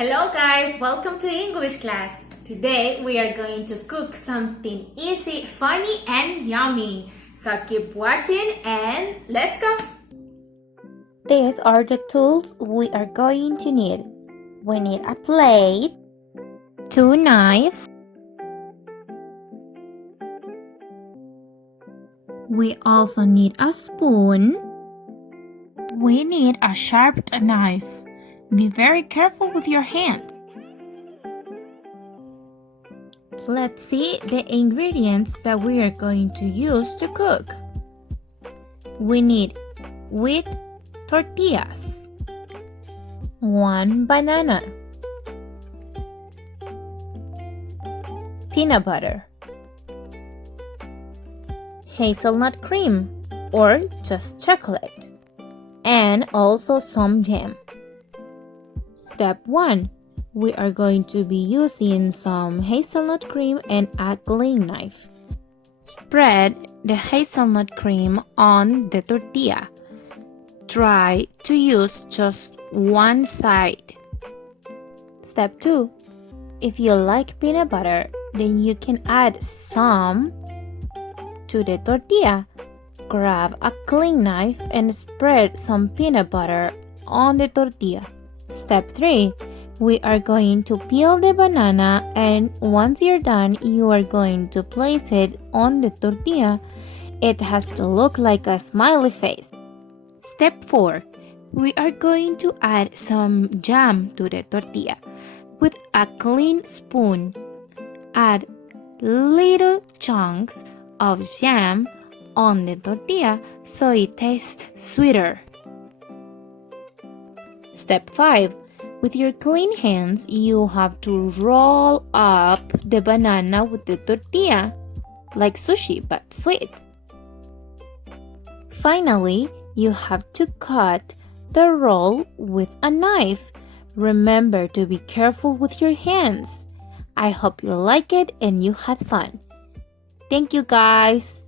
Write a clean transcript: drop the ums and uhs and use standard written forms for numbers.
Hello guys, welcome to English class. Today we are going to cook something easy, funny and yummy. So keep watching and let's go. These are the tools we are going to need. We need a plate, 2 knives, we also need a spoon, we need a sharp knife. Be very careful with your hand. Let's see the ingredients that we are going to use to cook. We need wheat tortillas, 1 banana, peanut butter, hazelnut cream or just chocolate, and also some jam. Step 1. We are going to be using some hazelnut cream and a clean knife. Spread the hazelnut cream on the tortilla. Try to use just one side. Step 2. If you like peanut butter, then you can add some to the tortilla. Grab a clean knife and spread some peanut butter on the tortilla. Step 3. We are going to peel the banana, and once you're done, you are going to place it on the tortilla. It has to look like a smiley face. Step 4. We are going to add some jam to the tortilla. With a clean spoon, add little chunks of jam on the tortilla so it tastes sweeter. Step 5. With your clean hands, you have to roll up the banana with the tortilla, like sushi but sweet. Finally, you have to cut the roll with a knife. Remember to be careful with your hands. I hope you like it and you had fun. Thank you guys.